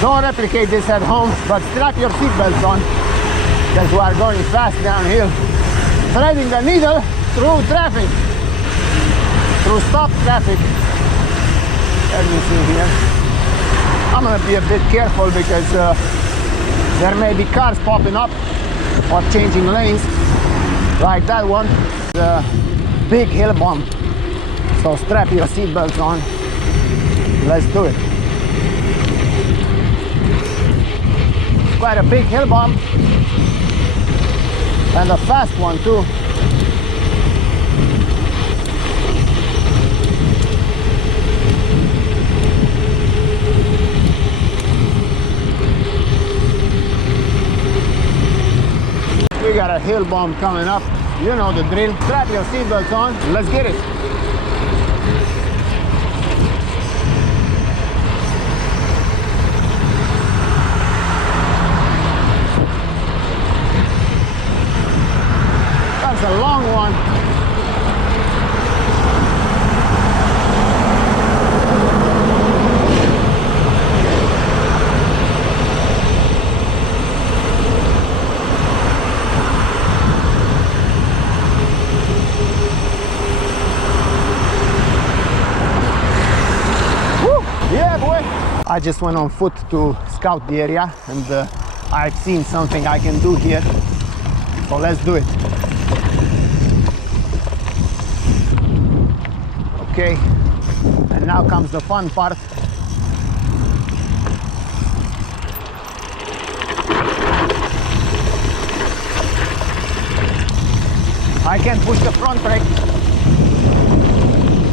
Don't replicate this at home, but strap your seatbelts on because we are going fast downhill, threading the needle through traffic, through stop traffic. Let me see here. I'm gonna be a bit careful because there may be cars popping up or changing lanes, like that one. The big hill bump. So strap your seatbelts on. Let's do it. Quite a big hill bump and a fast one too. We got a hill bump coming up. You know the drill. Strap your seatbelts on. Let's get it. That's a long one. I just went on foot to scout the area, and I've seen something I can do here, so let's do it. Okay, and now comes the fun part. I can't push the front brake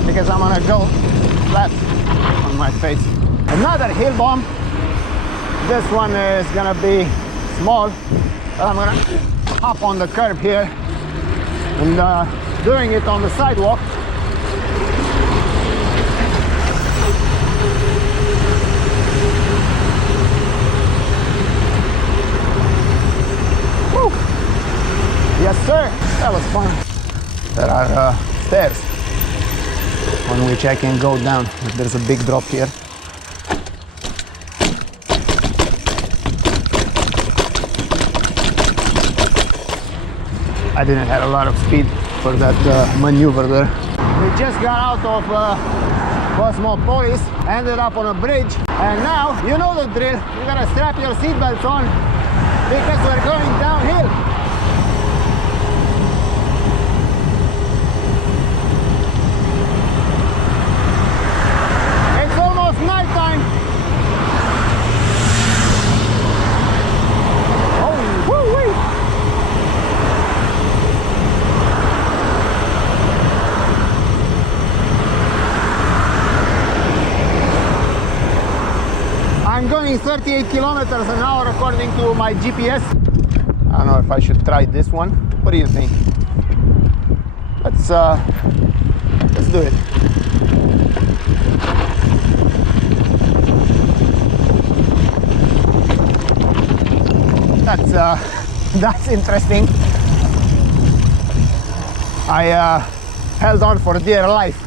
because I'm gonna go flat on my face. Another hill bump. This one is gonna be small, but I'm gonna hop on the curb here and doing it on the sidewalk. Woo. Yes sir, that was fun. There are stairs on which I can go down. There's a big drop here. I didn't have a lot of speed for that maneuver there. We just got out of COSMOPOLIS, ended up on a bridge, and now you know the drill. You gotta strap your seatbelts on because we're going downhill. It's almost nighttime. Oh, woo-wee! I'm going 38 kilometers an hour according to my GPS. I don't know if I should try this one. What do you think? Let's do it. That's interesting. I held on for dear life.